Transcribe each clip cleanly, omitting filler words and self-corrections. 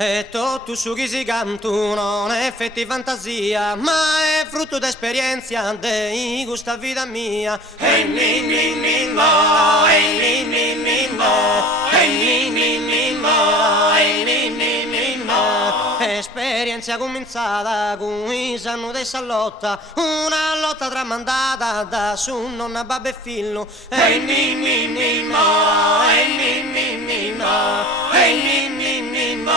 E tutto su chi si cantu non è effetti fantasia, ma è frutto d'esperienza dei gusta vita mia. E ni ni ni mo, e ni ni ni mo, e ni ni ni mo, e ni ni ni mo. Esperienza cominciata con i sanno di lotta, una lotta tramandata da su nonna, babbo e figlio. E ni ni ni mo, e ni ni ni mo, e ni ni ni mo.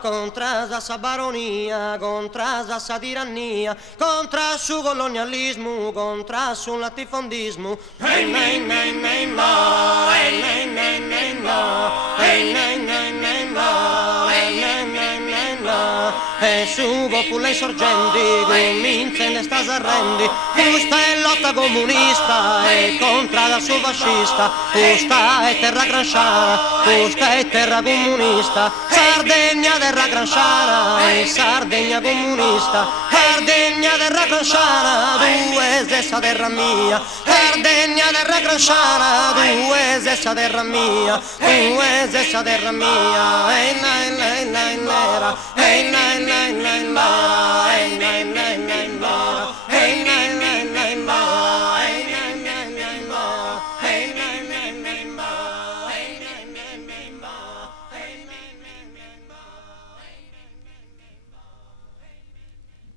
Contra sa baronia, contra sa tirannia, contra su colonialismo, contra su latifondismo. Hey, nay, nay, nay, mo, hey, nay, nay, nay, mo, hey, nay, nay, nay, mo, hey, nay, nay, nay, mo. E su popolo sorgenti comincia in sta arrendi, questa è lotta comunista e contra da su fascista, questa è terra granchana, questa è terra comunista, Sardegna terra granchana e Sardegna comunista, Sardegna terra granchana, due stessa terra mia, Sardegna terra granchana, due stessa terra mia, due stessa terra mia, e la nera.